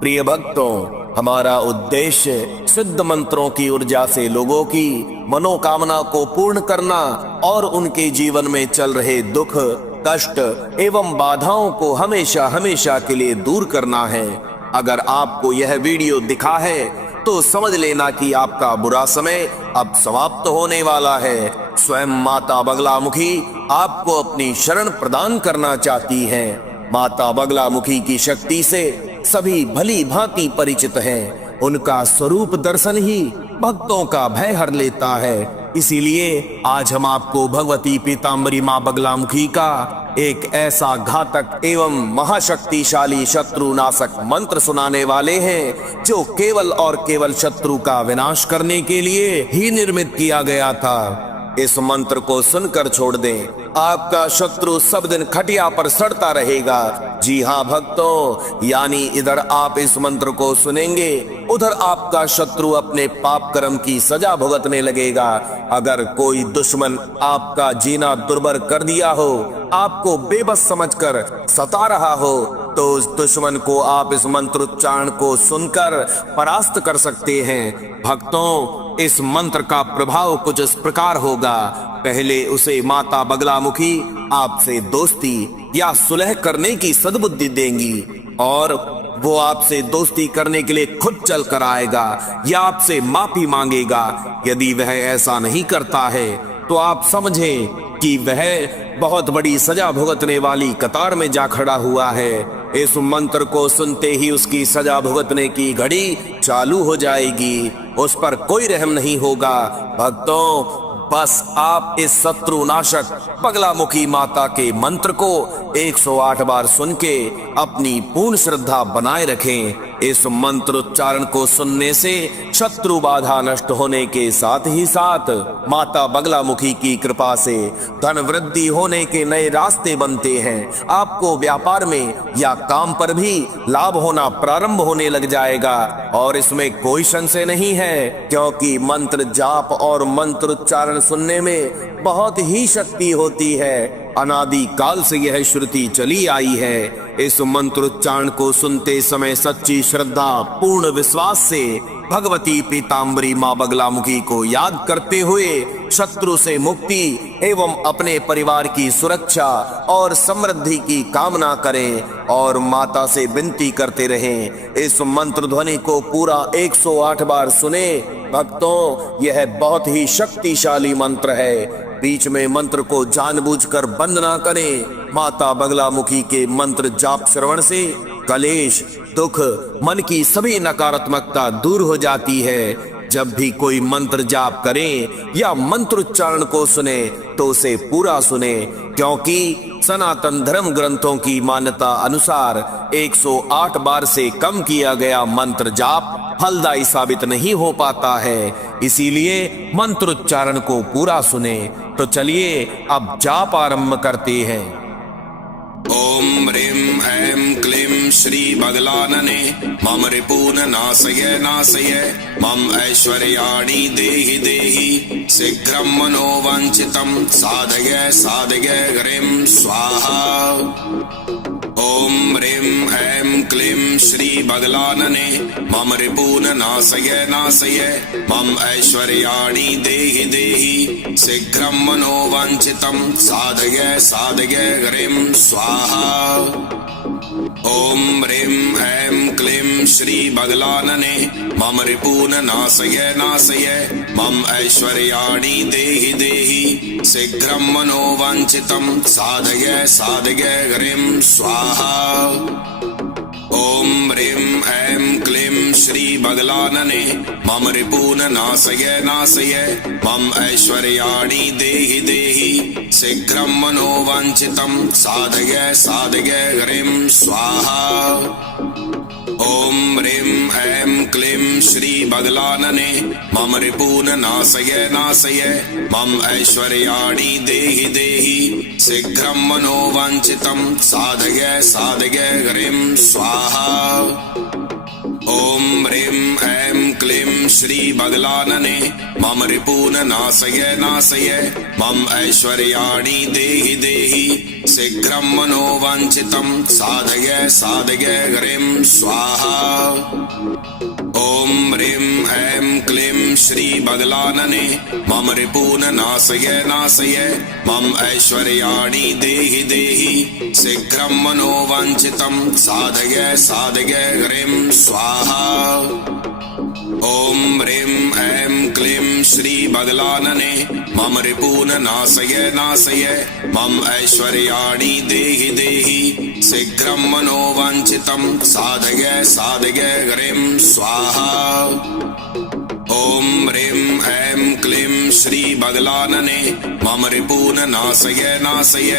प्रिय भक्तों, हमारा उद्देश्य सिद्ध मंत्रों की ऊर्जा से लोगों की मनोकामना को पूर्ण करना और उनके जीवन में चल रहे दुख, कष्ट एवं बाधाओं को हमेशा हमेशा के लिए दूर करना है। अगर आपको यह वीडियो दिखा है तो समझ लेना कि आपका बुरा समय अब समाप्त होने वाला है। स्वयं माता बगलामुखी आपको अपनी शरण प्रदान करना चाहती हैं। माता बगलामुखी की शक्ति से सभी भली भांति परिचित हैं। उनका स्वरूप दर्शन ही भक्तों का भय हर लेता है। इसीलिए आज हम आपको भगवती पीताम्बरी मां बगलामुखी का एक ऐसा घातक एवं महाशक्तिशाली शत्रुनाशक मंत्र सुनाने वाले हैं, जो केवल और केवल शत्रु का विनाश करने के लिए ही निर्मित किया गया था। इस मंत्र को सुनकर छोड़ दें, आपका शत्रु सब दिन खटिया पर सड़ता रहेगा। जी हाँ भक्तों, यानी इधर आप इस मंत्र को सुनेंगे, उधर आपका शत्रु अपने पाप कर्म की सजा भुगतने लगेगा। अगर कोई दुश्मन आपका जीना दुर्भर कर दिया हो, आपको बेबस समझकर सता रहा हो, तो उस दुश्मन को आप इस मंत्रोच्चारण को सुनकर परास्त कर सकते हैं। भक्तों, इस मंत्र का प्रभाव कुछ इस प्रकार होगा। पहले उसे माता बगलामुखी आपसे दोस्ती या सुलह करने की सद्बुद्धि देंगी और वो आपसे दोस्ती करने के लिए खुद चल कर आएगा या आपसे माफी मांगेगा। यदि वह ऐसा नहीं करता है तो आप समझें कि वह बहुत बड़ी सजा भुगतने वाली कतार में जा खड़ा हुआ है। इस मंत्र को सुनते ही उसकी सजा भुगतने की घड़ी चालू हो जाएगी, उस पर कोई रहम नहीं होगा। भक्तों, बस आप इस शत्रुनाशक बगलामुखी माता के मंत्र को 108 बार सुन के अपनी पूर्ण श्रद्धा बनाए रखें। इस मंत्रोच्चारण को सुनने से शत्रु बाधा नष्ट होने के साथ ही साथ माता बगलामुखी की कृपा से धन वृद्धि होने के नए रास्ते बनते हैं। आपको व्यापार में या काम पर भी लाभ होना प्रारंभ होने लग जाएगा और इसमें कोई संशय नहीं है, क्योंकि मंत्र जाप और मंत्रोच्चारण सुनने में बहुत ही शक्ति होती है। अनादि काल से यह श्रुति चली आई है। इस मंत्रोच्चारण को सुनते समय सच्ची श्रद्धा पूर्ण विश्वास से भगवती पीताम्बरी मां बगलामुखी को याद करते हुए शत्रु से मुक्ति एवं अपने परिवार की सुरक्षा और समृद्धि की कामना करें और माता से विनती करते रहें। इस मंत्र ध्वनि को पूरा 108 बार सुने। भक्तों, यह बहुत ही शक्तिशाली मंत्र है। बीच में मंत्र को जानबूझकर बंद ना करें। माता बगलामुखी के मंत्र जाप श्रवण से कलेश, दुख, मन की सभी नकारात्मकता दूर हो जाती है। जब भी कोई मंत्र जाप करें या मंत्रोच्चारण को सुने तो उसे पूरा सुने, क्योंकि सनातन धर्म ग्रंथों की मान्यता अनुसार 108 बार से कम किया गया मंत्र जाप फलदायी साबित नहीं हो पाता है। इसीलिए मंत्रोच्चारण को पूरा सुने। तो चलिए अब जाप आरंभ करते हैं। ओम ह्रीं ऐं क्लीं श्री बगलानने मम रिपून नाशय नाशय मम ऐश्वर्याणि देहि देहि शीघ्रं मनोवांछितं साधय साधय ह्रीं स्वाहा। ओम ह्रीं ऐं क्लीं श्री बगलानने मम रिपून नाशय नाशय मम ऐश्वर्याणि देहि देहि शीघ्रं मनोवांछितं साधय साधय ह्रीं स्वाहा। ओम ह्रीं ऐं क्लीं श्री बगलानने मम रिपून नाशय नाशय मम ऐश्वर्याणि देहि देहि शीघ्रं मनोवांछितं साधय साधय ह्रीं स्वाहा। ओम ह्रीं ऐं क्लीं श्री बगलानने मम रिपून नाशय नाशय मम ऐश्वर्याणि देहि देहि शीघ्रं मनोवांछितं साधय साधय ह्रीं स्वाहा। ओम ह्रीं ऐं क्लीं श्री बगलानने मम रिपून नाशय नाशय मम ऐश्वर्याणि देहि देहि शीघ्रं मनोवांछितं साधय साधय ह्रीं स्वाहा। ओम ह्रीं ऐं क्लीं श्री बगलानने मम रिपून नाशय नाशय मम ऐश्वर्याणि देहि देहि शीघ्रं मनोवाञ्छितं साधय साधय ह्रीं स्वाहा। ॐ ह्रीं ऐं क्लीं श्रीबगलानने मम रिपून् नाशय नाशय मम ऐश्वर्याणि देहि देहि शीघ्रं मनोवाञ्छितं साधय साधय ह्रीं स्वाहा। ॐ ह्रीं ऐं क्लीं श्रीबगलानने मम रिपून् नाशय नाशय मम ऐश्वर्याणि देहि देहि शीघ्रं मनोवाञ्छितं साधय साधय ह्रीं स्वाहा। ॐ ह्रीं ऐं क्लीं श्रीबगलानने मम रिपून् नाशय नाशय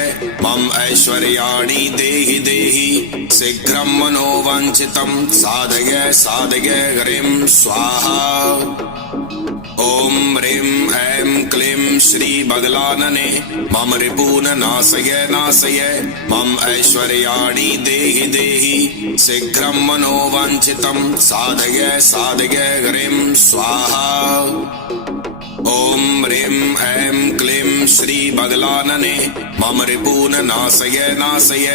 मम ऐश्वर्याणि देहि देहि शीघ्रं मनोवाञ्छितं साधय साधय ह्रीं स्वाहा। ॐ ह्रीं ऐं क्लीं श्रीबगलानने मम रिपून् नाशय नाशय मम ऐश्वर्याणि देहि देहि शीघ्रं मनोवाञ्छितं साधय साधय ह्रीं स्वाहा। ॐ ह्रीं ऐं क्लीं श्रीबगलानने मम रिपून् नाशय नाशय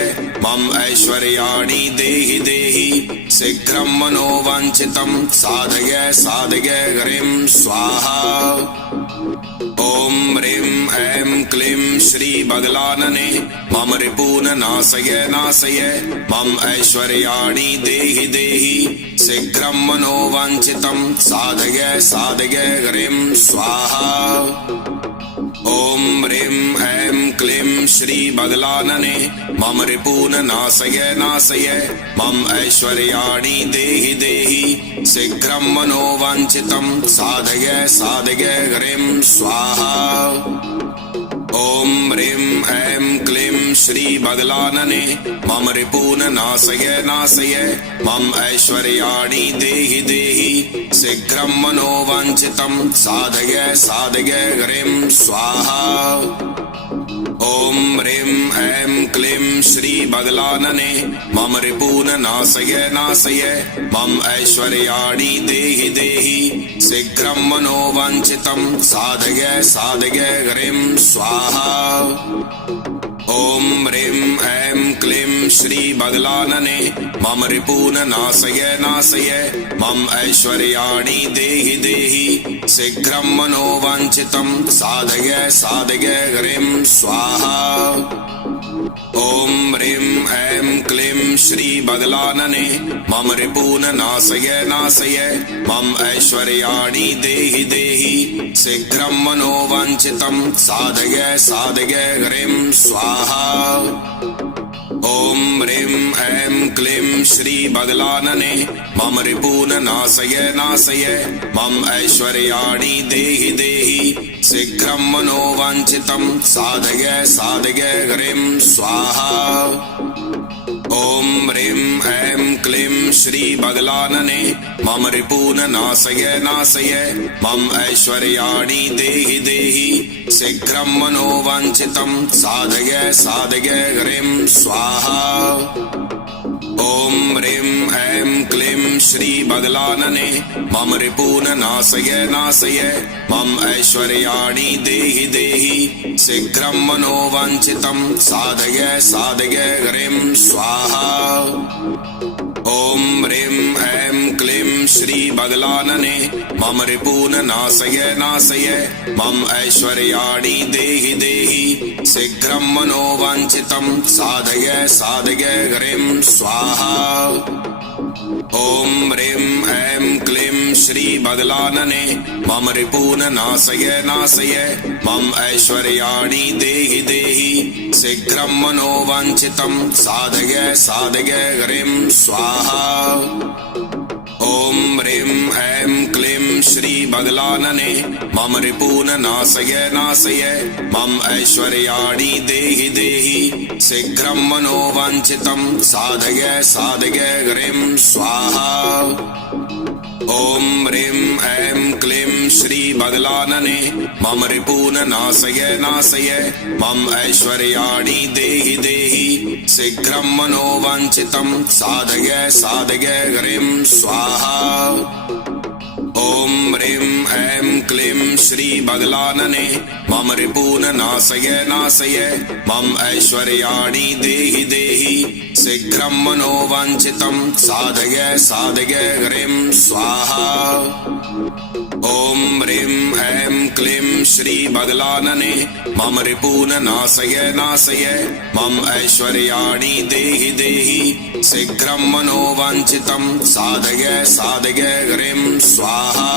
मम ऐश्वर्याणि देहि देहि शीघ्रं मनोवाञ्छितं साधय साधय ह्रीं स्वाहा। ॐ ह्रीं ऐं क्लीं श्रीबगलानने मम रिपून् नाशय नाशय मम ऐश्वर्याणि देहि देहि शीघ्रं मनोवाञ्छितं साधय साधय ह्रीं स्वाहा। ॐ ह्रीं ऐं क्लीं श्रीबगलानने मम रिपून् नाशय नाशय मम ऐश्वर्याणि देहि देहि शीघ्रं मनोवाञ्छितं साधय साधय ह्रीं स्वाहा। ॐ ह्रीं ऐं क्लीं श्रीबगलानने मम रिपून् नाशय नाशय मम ऐश्वर्याणि देहि देहि शीघ्रं मनोवाञ्छितं साधय साधय ह्रीं स्वाहा। ॐ ह्रीं ऐं क्लीं श्रीबगलानने मम रिपून् नाशय नाशय मम ऐश्वर्याणि देहि देहि शीघ्रं मनोवाञ्छितं साधय साधय ह्रीं स्वाहा। ॐ ह्रीं ऐं क्लीं श्रीबगलानने मम रिपून् नाशय नाशय मम ऐश्वर्याणि देहि देहि शीघ्रं मनोवाञ्छितं साधय साधय ह्रीं स्वाहा। ॐ ह्रीं ऐं क्लीं श्रीबगलानने मम रिपून् नाशय नाशय मम ऐश्वर्याणि देहि देहि शीघ्रं मनोवाञ्छितं साधय साधय ह्रीं स्वाहा। ॐ ह्रीं ऐं क्लीं श्रीबगलानने मम रिपून् नाशय नाशय मम ऐश्वर्याणि देहि देहि शीघ्रं मनोवाञ्छितं साधय साधय ह्रीं स्वाहा। ॐ ह्रीं ऐं क्लीं श्रीबगलानने मम रिपून् नाशय नाशय मम ऐश्वर्याणि देहि देहि शीघ्रं मनोवाञ्छितं साधय साधय ह्रीं स्वाहा। ॐ ह्रीं ऐं क्लीं श्रीबगलानने मम रिपून् नाशय नाशय मम ऐश्वर्याणि देहि देहि शीघ्रं मनोवाञ्छितं साधय साधय ह्रीं स्वाहा। ॐ ह्रीं ऐं क्लीं श्रीबगलानने मम रिपून् नाशय नाशय मम ऐश्वर्याणि देहि देहि शीघ्रं मनोवाञ्छितं साधय साधय ह्रीं स्वाहा। ॐ ह्रीं ऐं क्लीं श्रीबगलानने मम रिपून् नाशय नाशय मम ऐश्वर्याणि देहि देहि शीघ्रं मनोवाञ्छितं साधय साधय ह्रीं स्वाहा। ॐ ह्रीं ऐं क्लीं श्रीबगलानने मम रिपून् नाशय नाशय मम ऐश्वर्याणि देहि देहि शीघ्रं मनोवाञ्छितं साधय साधय ह्रीं स्वाहा। ॐ ह्रीं ऐं क्लीं श्रीबगलानने मम रिपून् नाशय नाशय मम ऐश्वर्याणि देहि देहि शीघ्रं मनोवाञ्छितं साधय साधय ह्रीं स्वाहा। ॐ ह्रीं ऐं क्लीं श्रीबगलानने मम रिपून नाशय नाशय मम ऐश्वर्याणि देहि देहि शीघ्रं मनोवाञ्छितं साधय साधय ह्रीं स्वाहा। ॐ ह्रीं ऐं क्लीं श्री बगलानने मम रिपून नाशय नाशय मम ऐश्वर्याणि देहि देहि शीघ्रं मनोवाञ्छितं साधय साधय ह्रीं स्वाहा।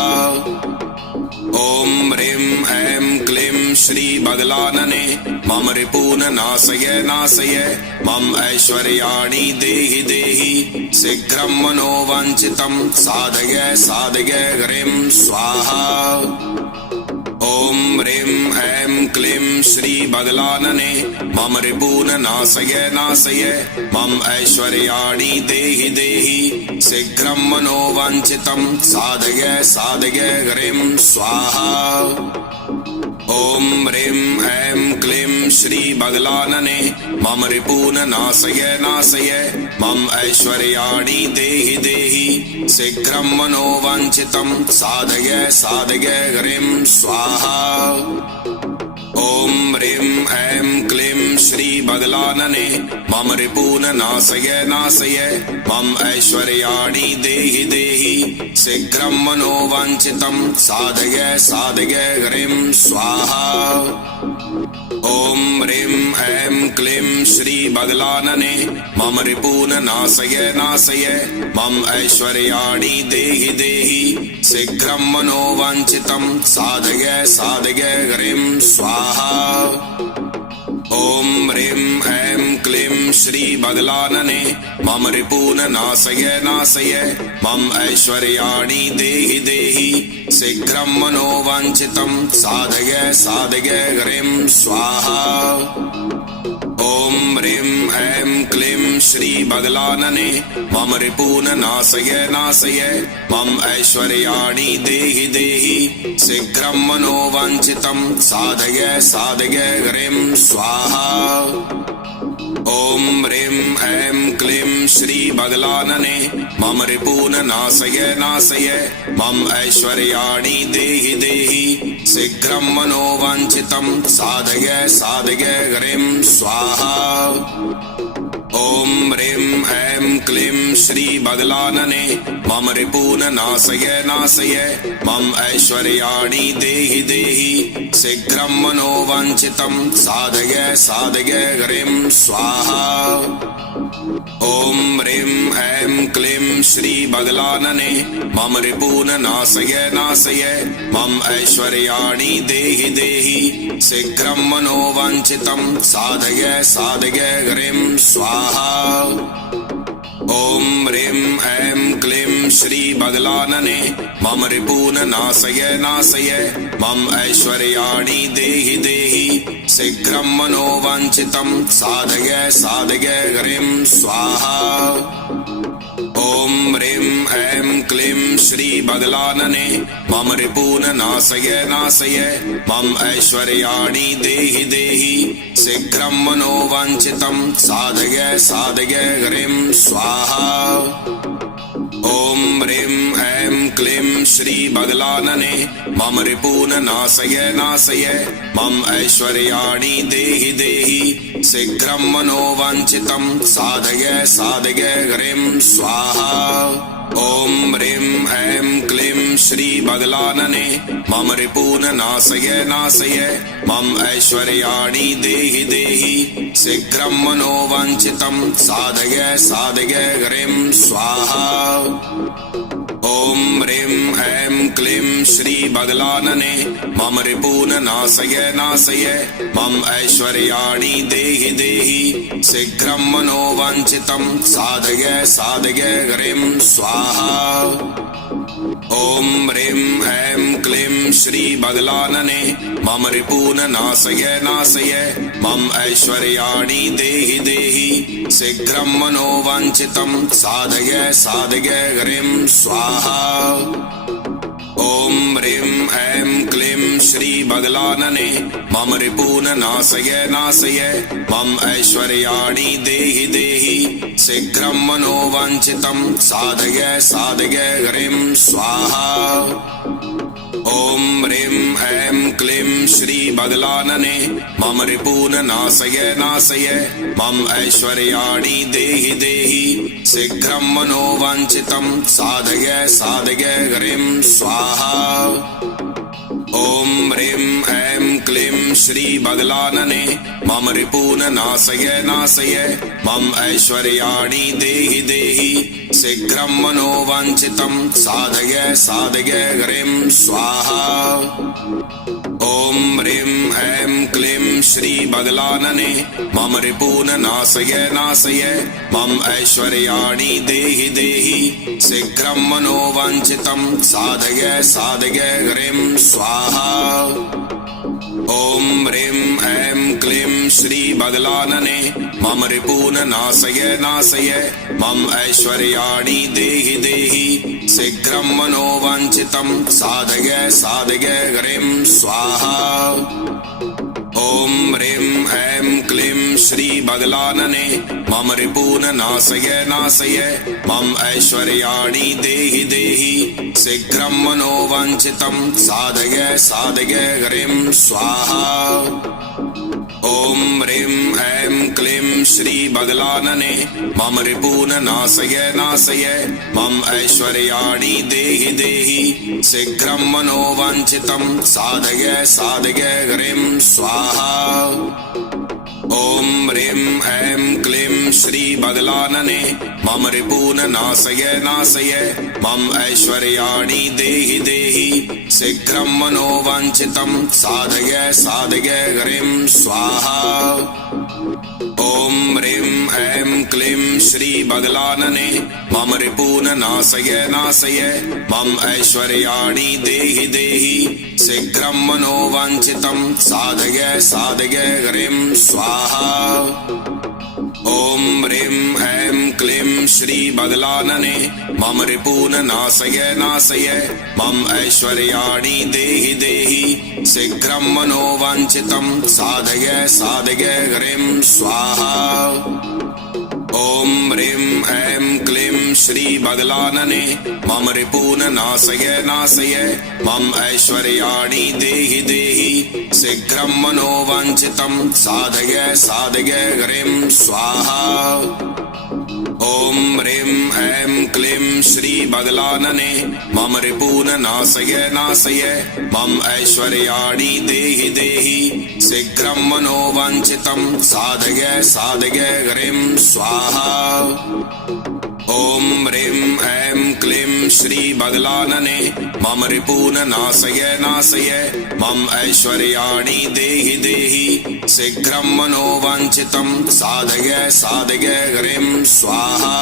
ॐ ह्रीं ऐं क्लीं श्री बगलानने मम रिपून नाशय नाशय मम ऐश्वर्याणि देहि देहि शीघ्रं मनोवाञ्छितं साधय साधय ह्रीं स्वाहा। ॐ ह्रीं ऐं क्लीं श्री बगलानने मम रिपून नाशय नाशय मम ऐश्वर्याणि देहि देहि शीघ्रं मनोवाञ्छितं साधय साधय ह्रीं स्वाहा। ॐ ह्रीं ऐं क्लीं श्री बगलानने मम रिपून नाशय नाशय मम ऐश्वर्याणि देहि देहि शीघ्रं मनोवाञ्छितं साधय साधय ह्रीं स्वाहा। ॐ ह्रीं ऐं क्लीं श्री बगलानने मम रिपून नाशय नाशय मम ऐश्वर्याणि देहि देहि शीघ्रं मनोवाञ्छितं साधय साधय ह्रीं स्वाहा। ॐ ह्रीं ऐं क्लीं श्री बगलानने मम रिपून नाशय नाशय मम ऐश्वर्याणि देहि देहि शीघ्रं मनोवाञ्छितं साधय साधय ह्रीं स्वाहा। ॐ ह्रीं ऐं क्लीं श्री बगलानने मम रिपून नाशय नाशय मम ऐश्वर्याणि देहि देहि शीघ्रं मनोवाञ्छितं साधय साधय ह्रीं स्वाहा। ॐ ह्रीं ऐं क्लीं श्री बगलानने मम रिपून नाशय नाशय मम ऐश्वर्याणि देहि देहि शीघ्रं मनोवाञ्छितं साधय साधय ह्रीं स्वाहा। ॐ ह्रीं ऐं क्लीं श्री बगलानने मम रिपून नाशय नाशय मम ऐश्वर्याणि देहि देहि शीघ्रं मनोवाञ्छितं साधय साधय ह्रीं स्वाहा। ॐ ह्रीं ऐं क्लीं श्री बगलानने मम रिपून नाशय नाशय मम ऐश्वर्याणि देहि देहि शीघ्रं मनोवाञ्छितं साधय साधय ह्रीं स्वाहा। ॐ ह्रीं ऐं क्लीं श्री बगलानने मम रिपून नाशय नाशय मम ऐश्वर्याणि देहि देहि शीघ्रं मनोवाञ्छितं साधय साधय ह्रीं स्वाहा। ॐ ह्रीं ऐं क्लीं श्री बगलानने मम रिपून नाशय नाशय मम ऐश्वर्याणि देहि देहि शीघ्रं मनोवाञ्छितं साधय साधय ह्रीं स्वाहा। ॐ ह्रीं ऐं क्लीं श्री बगलानने मम रिपून नाशय नाशय मम ऐश्वर्याणि देहि देहि शीघ्रं मनोवाञ्छितं साधय साधय ह्रीं स्वाहा। ॐ ह्रीं ऐं क्लीं श्री बगलानने मम रिपून नाशय नाशय मम ऐश्वर्याणि देहि देहि शीघ्रं मनोवाञ्छितं साधय साधय ह्रीं स्वाहा। ॐ ह्रीं ऐं क्लीं श्री बगलानने मम रिपून नाशय नाशय मम ऐश्वर्याणि देहि देहि शीघ्रं मनोवाञ्छितं साधय साधय ह्रीं स्वाहा। ॐ ह्रीं ऐं क्लीं श्री बगलानने मम रिपून नाशय नाशय मम ऐश्वर्याणि देहि देहि शीघ्रं मनोवाञ्छितं साधय साधय ह्रीं स्वाहा। ॐ ह्रीं ऐं क्लीं श्री बगलानने मम रिपून नाशय नाशय मम ऐश्वर्याणि देहि देहि शीघ्रं मनोवाञ्छितं साधय साधय ह्रीं स्वाहा। ॐ ह्रीं ऐं क्लीं श्री बगलानने मम रिपून नाशय नाशय मम ऐश्वर्याणि देहि देहि शीघ्रं मनोवाञ्छितं साधय साधय ह्रीं स्वाहा। ॐ ह्रीं ऐं क्लीं श्री बदलानने मम रिपून् नाशय नाशय मम ऐश्वर्याणि देहि देहि शीघ्रं मनोवाञ्छितं साधय साधय ह्रीं स्वाहा। ॐ ह्रीं ऐं क्लीं श्री बदलानने मम रिपून् नाशय नाशय मम ऐश्वर्याणि देहि देहि शीघ्रं मनोवाञ्छितं साधय साधय ह्रीं स्वाहा। ॐ ह्रीं ऐं क्लीं श्री बदलानने मम रिपून् नाशय नाशय मम ऐश्वर्याणि देहि देहि शीघ्रं मनोवाञ्छितं साधय साधय ह्रीं स्वाहा। ॐ ह्रीं ऐं क्लीं श्री बदलानने मम रिपून् नाशय नाशय मम ऐश्वर्याणि देहि देहि शीघ्रं मनोवाञ्छितं साधय साधय ह्रीं स्वाहा। ॐ ह्रीं ऐं क्लीं श्री बदलानने मम रिपून् नाशय नाशय मम ऐश्वर्याणि देहि देहि शीघ्रं मनोवाञ्छितं साधय साधय ह्रीं स्वाहा। ॐ ह्रीं ऐं क्लीं श्री बदलानने मम रिपून् नाशय नाशय मम ऐश्वर्याणि देहि देहि शीघ्रं मनोवाञ्छितं साधय साधय ह्रीं स्वाहा। ॐ ह्रीं ऐं क्लीं श्री बदलानने मम रिपून् नाशय नाशय मम ऐश्वर्याणि देहि देहि शीघ्रं मनोवाञ्छितं साधय साधय ह्रीं स्वाहा। ॐ ह्रीं ऐं क्लीं श्री बदलानने मम रिपून् नाशय नाशय मम ऐश्वर्याणि देहि देहि शीघ्रं मनोवाञ्छितं साधय साधय ह्रीं स्वाहा। ॐ ह्रीं ऐं क्लीं श्री बदलानने मम रिपून् नाशय नाशय मम ऐश्वर्याणि देहि देहि शीघ्रं मनोवाञ्छितं साधय साधय ह्रीं स्वाहा। ॐ ह्रीं ऐं क्लीं श्री बदलानने मम रिपून् नाशय नाशय मम ऐश्वर्याणि देहि देहि शीघ्रं मनोवाञ्छितं साधय साधय ह्रीं स्वाहा। ॐ ह्रीं ऐं क्लीं श्री बदलानने मम रिपून् नाशय नाशय मम ऐश्वर्याणि देहि देहि शीघ्रं मनोवाञ्छितं साधय साधय ह्रीं स्वाहा। ॐ ह्रीं ऐं क्लीं श्री बदलानने मम रिपून् नाशय नाशय मम ऐश्वर्याणि देहि देहि शीघ्रं मनोवाञ्छितं साधय साधय ह्रीं स्वाहा।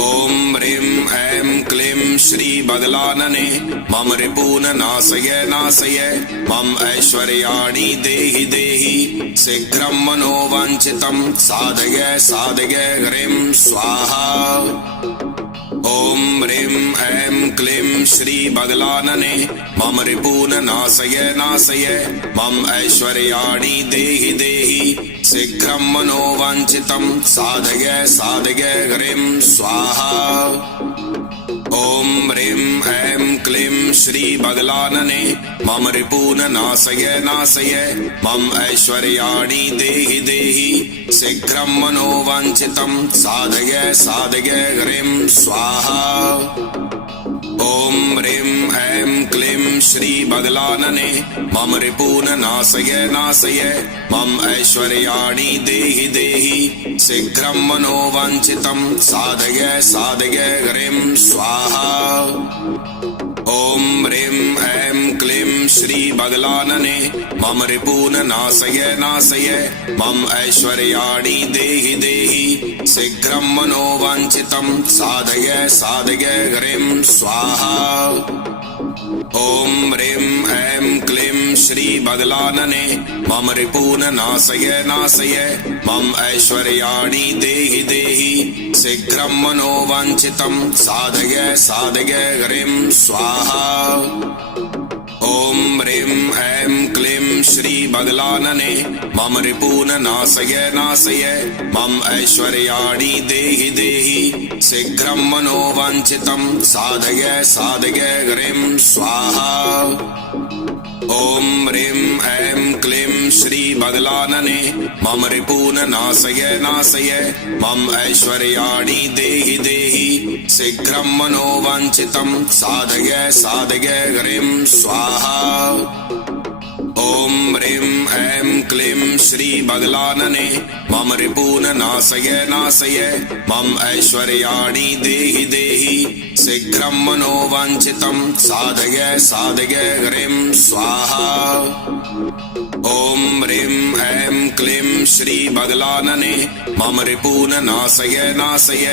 ॐ ह्रीं ऐं क्लीं श्री बदलानने मम रिपून् नाशय नाशय मम ऐश्वर्याणि देहि देहि शीघ्रं मनोवाञ्छितं साधय साधय ह्रीं स्वाहा। ॐ ह्रीं ऐं क्लीं श्री बदलानने मम रिपून् नाशय नाशय मम ऐश्वर्याणि देहि देहि शीघ्रं मनोवाञ्छितं साधय साधय ह्रीं स्वाहा। ॐ ह्रीं ऐं क्लीं श्री बदलानने मम रिपून् नाशय नाशय मम ऐश्वर्याणि देहि देहि शीघ्रं मनोवाञ्छितं साधय साधय ह्रीं स्वाहा। ॐ ह्रीं ऐं क्लीं श्री बदलानने मम रिपून् नाशय नाशय मम ऐश्वर्याणि देहि देहि शीघ्रं मनोवाञ्छितं साधय साधय ह्रीं स्वाहा। ॐ ह्रीं ऐं क्लीं श्री बदलानने मम रिपून् नाशय नाशय मम ऐश्वर्याणि देहि देहि शीघ्रं मनोवाञ्छितं साधय साधय ह्रीं स्वाहा। ॐ ह्रीं ऐं क्लीं श्री बदलानने मम रिपून् नाशय नाशय मम ऐश्वर्याणि देहि देहि शीघ्रं मनोवाञ्छितं साधय साधय ह्रीं स्वाहा। ॐ ह्रीं ऐं क्लीं श्री बदलानने मम रिपून नाशय नाशय मम ऐश्वर्याणि देहि देहि शीघ्रं मनोवाञ्छितं साधय साधय ह्रीं स्वाहा। ॐ ह्रीं ऐं क्लीं श्री बदलानने मम रिपून नाशय नाशय मम ऐश्वर्याणि देहि देहि शीघ्रं मनोवाञ्छितं साधय साधय ह्रीं स्वाहा। ॐ ह्रीं ऐं क्लीं श्री बदलानने मम रिपून नाशय नाशय मम ऐश्वर्याणि देहि देहि शीघ्रं मनोवाञ्छितं साधय साधय ह्रीं स्वाहा। ॐ ह्रीं ऐं क्लीं श्री बदलानने मम रिपून नाशय नाशय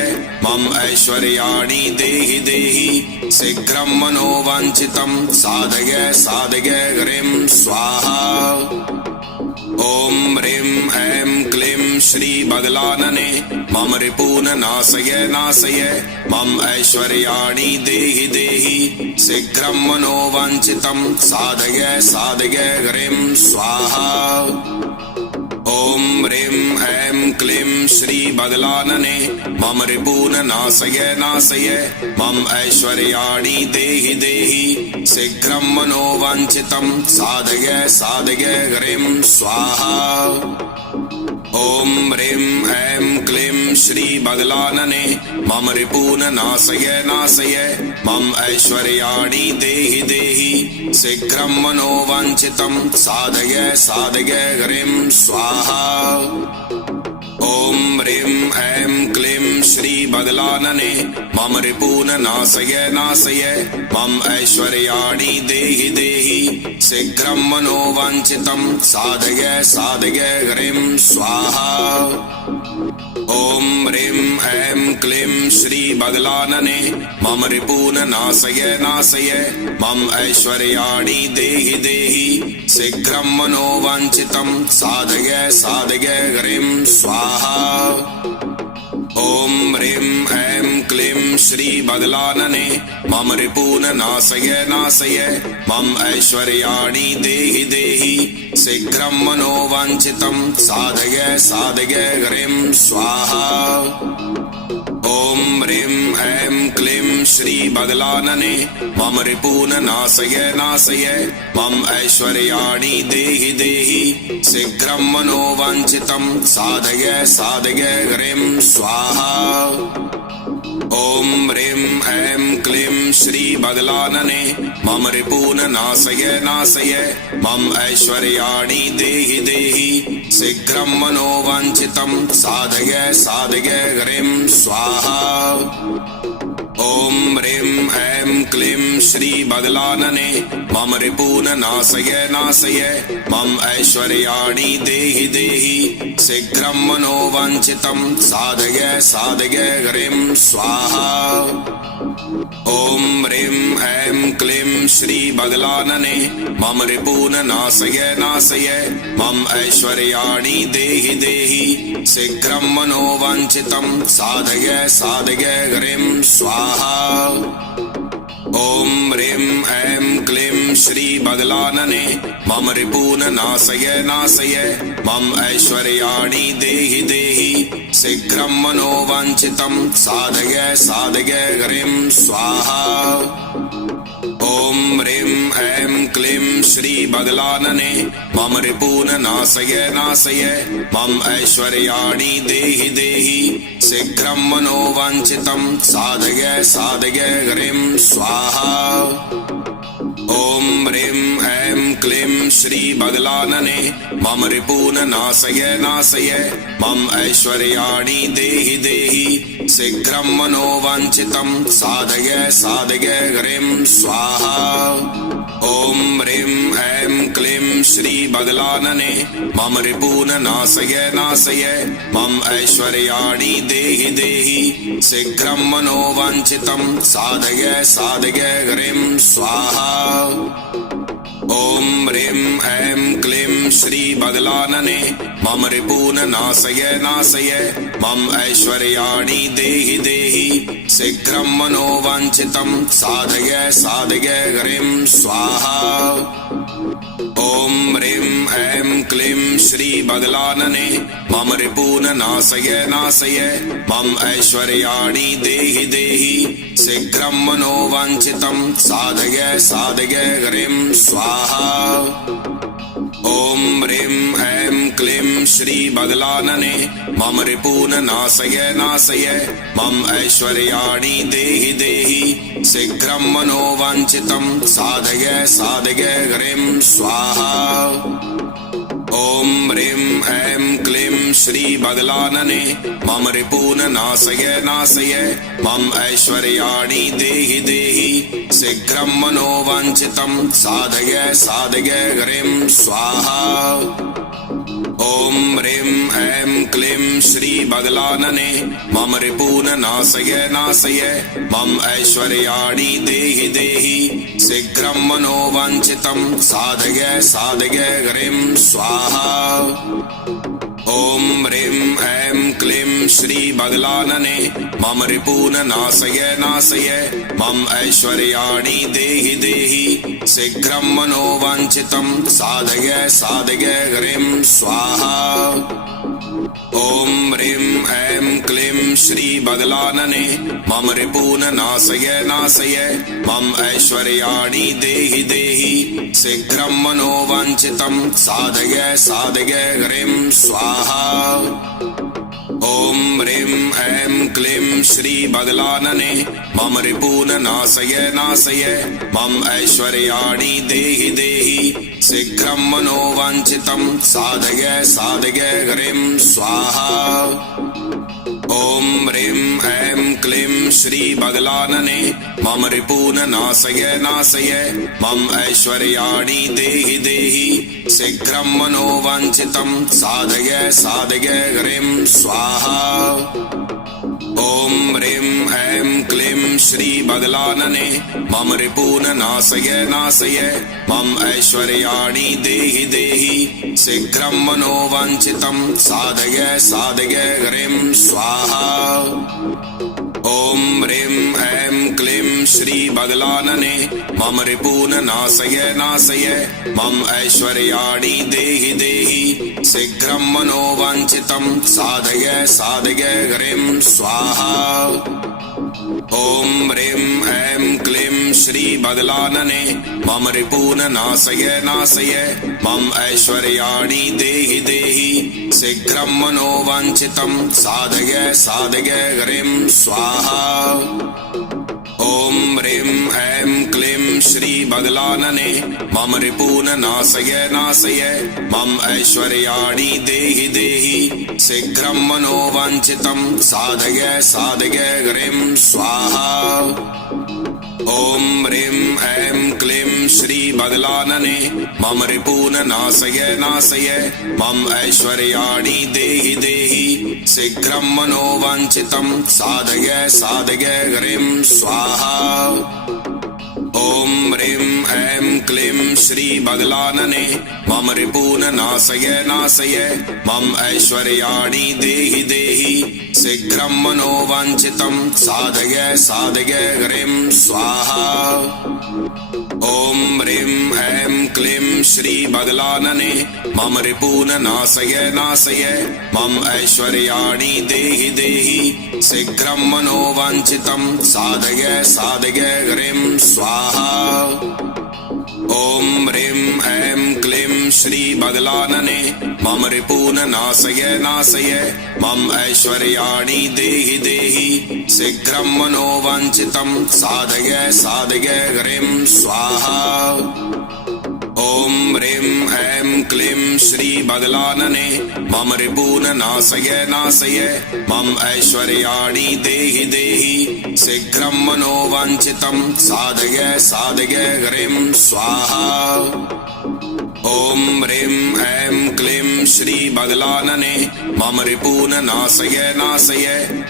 मम ऐश्वर्याणि देहि देहि शीघ्रं मनोवाञ्छितं साधय साधय ह्रीं स्वाहा। ॐ ह्रीं ऐं क्लीं श्री बदलानने मम रिपून नाशय नाशय मम ऐश्वर्याणि देहि देहि शीघ्रं मनोवाञ्छितं साधय साधय ह्रीं स्वाहा। ॐ ह्रीं ऐं क्लीं श्री बदलानने मम रिपून नाशय नाशय मम ऐश्वर्याणि देहि देहि शीघ्रं मनोवाञ्छितं साधय साधय ह्रीं स्वाहा। ॐ ह्रीं ऐं क्लीं श्री बदलानने मम रिपून नाशय नाशय मम ऐश्वर्याणि देहि देहि शीघ्रं मनोवाञ्छितं साधय साधय ह्रीं स्वाहा। ॐ ह्रीं ऐं क्लीं श्री बदलानने मम रिपून नाशय नाशय मम ऐश्वर्याणि देहि देहि शीघ्रं मनोवाञ्छितं साधय साधय ह्रीं स्वाहा। ॐ ह्रीं ऐं क्लीं श्री बदलानने मम रिपून नाशय नाशय मम ऐश्वर्याणि देहि देहि शीघ्रं मनोवाञ्छितं साधय साधय ह्रीं स्वाहा। ॐ ह्रीं ऐं क्लीं श्री बदलानने मम रिपून नाशय नाशय मम ऐश्वर्याणि देहि देहि शीघ्रं मनोवाञ्छितं साधय साधय ह्रीं स्वाहा। ॐ ह्रीं ऐं क्लीं श्री बदलानने मम रिपून नाशय नाशय मम ऐश्वर्याणि देहि देहि शीघ्रं मनोवाञ्छितं साधय साधय ह्रीं स्वाहा। ॐ ह्रीं ऐं क्लीं श्री बदलानने मम रिपून नाशय नाशय मम ऐश्वर्याणि देहि देहि शीघ्रं मनोवाञ्छितं साधय साधय ह्रीं स्वाहा। ॐ ह्रीं ऐं क्लीं श्री बदलानने मम रिपून नाशय नाशय मम ऐश्वर्याणि देहि देहि शीघ्रं मनोवाञ्छितं साधय साधय ह्रीं स्वाहा। ॐ ह्रीं ऐं क्लीं श्री बदलानने मम रिपून नाशय नाशय मम ऐश्वर्याणि देहि देहि शीघ्रं मनोवाञ्छितं साधय साधय ह्रीं स्वाहा। ॐ ह्रीं ऐं क्लीं श्री बदलानने मम रिपून नाशय नाशय मम ऐश्वर्याणि देहि देहि शीघ्रं मनोवाञ्छितं साधय साधय ह्रीं स्वाहा। ॐ ह्रीं ऐं क्लीं श्री बदलानने मम रिपून नाशय नाशय मम ऐश्वर्याणि देहि देहि शीघ्रं मनोवाञ्छितं साधय साधय ह्रीं स्वाहा। ॐ ह्रीं ऐं क्लीं श्री बदलानने मम रिपून नाशय नाशय मम ऐश्वर्याणि देहि देहि शीघ्रं मनोवाञ्छितं साधय साधय ह्रीं स्वाहा। ॐ ह्रीं ऐं क्लीं श्री बदलानने मम रिपून नाशय नाशय मम ऐश्वर्याणि देहि देहि शीघ्रं मनोवाञ्छितं साधय साधय ह्रीं स्वाहा। ॐ ह्रीं ऐं क्लीं श्री बगलानने मम रिपून नाशय नाशय मम ऐश्वर्याणि देहि देहि शीघ्रं मनोवाञ्छितं साधय साधय ह्रीं स्वाहा। ॐ ह्रीं ऐं क्लीं श्री बगलानने मम रिपून नाशय नाशय मम ऐश्वर्याणि देहि देहि शीघ्रं मनोवाञ्छितं साधय साधय ह्रीं स्वाहा। ॐ ह्रीं ऐं क्लीं श्री बगलानने मम रिपून नाशय नाशय मम ऐश्वर्याणि देहि देहि शीघ्रं मनोवाञ्छितं साधय साधय ह्रीं स्वाहा। ॐ ह्रीं ऐं क्लीं श्री बगलानने मम रिपून नाशय नाशय मम ऐश्वर्याणि देहि देहि शीघ्रं मनोवाञ्छितं साधय साधय ह्रीं स्वाहा। ॐ ह्रीं ऐं क्लीं श्री बगलानने मम रिपून नाशय नाशय मम ऐश्वर्याणि देहि देहि शीघ्रं मनोवाञ्छितं साधय साधय ह्रीं स्वाहा। ॐ ह्रीं ऐं क्लीं श्री बगलानने मम रिपून नाशय नाशय मम ऐश्वर्याणि देहि देहि शीघ्रं मनोवाञ्छितं साधय साधय ह्रीं स्वाहा। ॐ ह्रीं ऐं क्लीं श्री बगलानने मम रिपून नाशय नाशय मम ऐश्वर्याणि देहि देहि शीघ्रं मनोवाञ्छितं साधय साधय ह्रीं स्वाहा। ॐ ह्रीं ऐं क्लीं श्री बगलानने मम रिपून नाशय नाशय मम ऐश्वर्याणि देहि देहि शीघ्रं मनोवाञ्छितं साधय साधय ह्रीं स्वाहा। ॐ ह्रीं ऐं क्लीं श्री बगलानने मम रिपून नाशय नाशय मम ऐश्वर्याणि देहि देहि शीघ्रं मनोवाञ्छितं साधय साधय ह्रीं स्वाहा। ॐ ह्रीं ऐं क्लीं श्री बगलानने मम रिपून नाशय नाशय मम ऐश्वर्याणि देहि देहि शीघ्रं मनोवाञ्छितं साधय साधय ह्रीं स्वाहा। ॐ ह्रीं ऐं क्लीं श्री बगलानने मम रिपून नाशय नाशय मम ऐश्वर्याणि देहि देहि शीघ्रं मनोवाञ्छितं साधय साधय ह्रीं स्वाहा। ॐ ह्रीं ऐं क्लीं श्री बगलानने मम रिपून नाशय नाशय मम ऐश्वर्याणि देहि देहि शीघ्रं मनोवाञ्छितं साधय साधय ह्रीं स्वाहा। ॐ ह्रीं ऐं क्लीं श्री बगलानने मम रिपून नाशय नाशय मम ऐश्वर्याणि देहि देहि शीघ्रं मनोवाञ्छितं साधय साधय ह्रीं स्वाहा। ॐ ह्रीं ऐं क्लीं श्री बगलानने मम रिपून नाशय नाशय मम ऐश्वर्याणि देहि देहि शीघ्रं मनोवाञ्छितं साधय साधय ह्रीं स्वाहा। ॐ ह्रीं ऐं क्लीं श्री बगलानने मम रिपून नाशय नाशय मम ऐश्वर्याणि देहि देहि शीघ्रं मनोवाञ्छितं साधय साधय ह्रीं स्वाहा। ॐ ह्रीं ऐं क्लीं श्री बगलानने मम रिपून नाशय नाशय मम ऐश्वर्याणि देहि देहि शीघ्रं मनोवाञ्छितं साधय साधय ह्रीं स्वाहा। ॐ ह्रीं ऐं क्लीं श्री बगलानने मम रिपून नाशय नाशय मम ऐश्वर्याणि देहि देहि शीघ्रं मनोवाञ्छितं साधय साधय ह्रीं स्वाहा। ॐ ह्रीं ऐं क्लीं श्री बगलानने मम रिपून नाशय नाशय मम ऐश्वर्याणि देहि देहि शीघ्रं मनोवाञ्छितं साधय साधय ह्रीं स्वाहा। ॐ ह्रीं ऐं क्लीं श्री बगलानने मम रिपून नाशय नाशय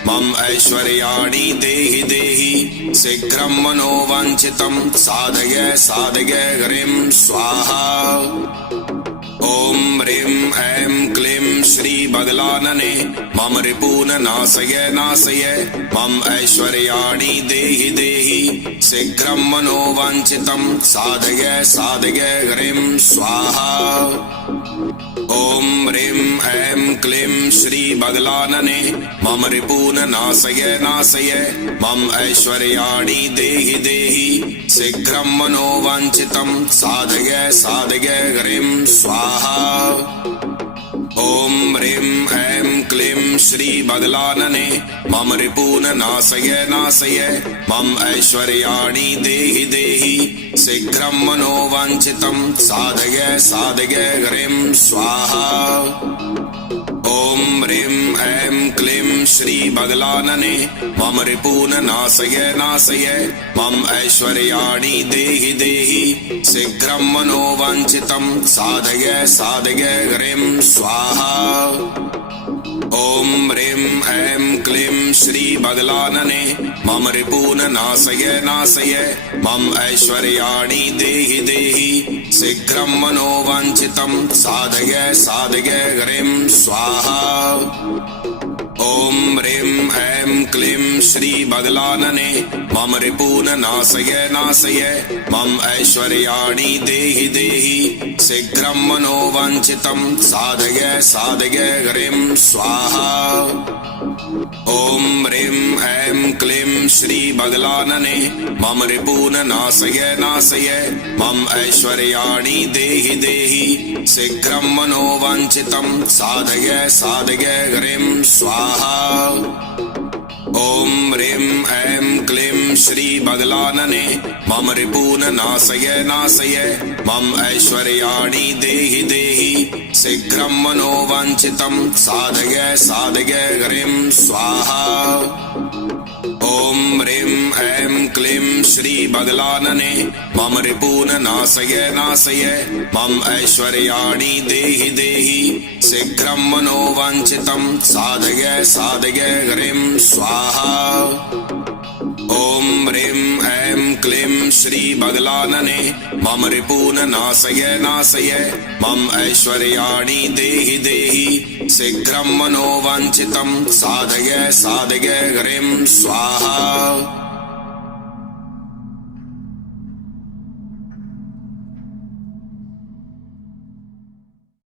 मम ऐश्वर्याणि देहि देहि शीघ्रं मनोवाञ्छितं साधय साधय ह्रीं स्वाहा। ॐ ह्रीं ऐं क्लीं श्री बगलानने मम रिपून् नाशय नाशय मम ऐश्वर्याणि देहि देहि शीघ्रं मनोवाञ्छितं साधय साधय ह्रीं स्वाहा। ॐ ह्रीं ऐं क्लीं श्री बगलानने मम रिपून् नाशय नाशय मम ऐश्वर्याणि देहि देहि शीघ्रं मनोवाञ्छितं साधय साधय ह्रीं स्वाहा। ॐ ह्रीं ऐं क्लीं श्री बगलानने मम रिपून् नाशय नाशय मम ऐश्वर्याणि देहि देहि शीघ्रं मनोवाञ्छितं साधय साधय ह्रीं स्वाहा। ॐ ह्रीं ऐं क्लीं श्री बगलानने मम रिपून् नाशय नाशय मम ऐश्वर्याणि देहि देहि शीघ्रं मनोवाञ्छितं साधय साधय ह्रीं स्वाहा। ॐ ह्रीं ऐं क्लीं श्री बगलानने मम रिपून् नाशय नाशय मम ऐश्वर्याणि देहि देहि शीघ्रं मनोवाञ्छितं साधय साधय ह्रीं स्वाहा। ॐ ह्रीं ऐं क्लीं श्री बगलानने मम रिपून् नाशय नाशय मम ऐश्वर्याणि देहि देहि शीघ्रं मनोवाञ्छितं साधय साधय ह्रीं स्वाहा। ॐ ह्रीं ऐं क्लीं श्री बगलानने मम रिपून् नाशय नाशय मम ऐश्वर्याणि देहि देहि शीघ्रं मनोवाञ्छितं साधय साधय ह्रीं स्वाहा। ॐ ह्रीं ऐं क्लीं श्री बगलानने मम रिपून् नाशय नाशय मम ऐश्वर्याणि देहि देहि शीघ्रं मनोवाञ्छितं साधय साधय ह्रीं स्वाहा। ॐ ह्रीं ऐं क्लीं श्री बगलानने मम रिपून् नाशय नाशय मम ऐश्वर्याणि देहि देहि शीघ्रं मनोवाञ्छितं साधय साधय ह्रीं स्वाहा। ॐ ह्रीं ऐं क्लीं श्री बगलानने मम रिपून् नाशय नाशय मम ऐश्वर्याणि देहि देहि शीघ्रं मनोवाञ्छितं साधय साधय ह्रीं स्वाहा।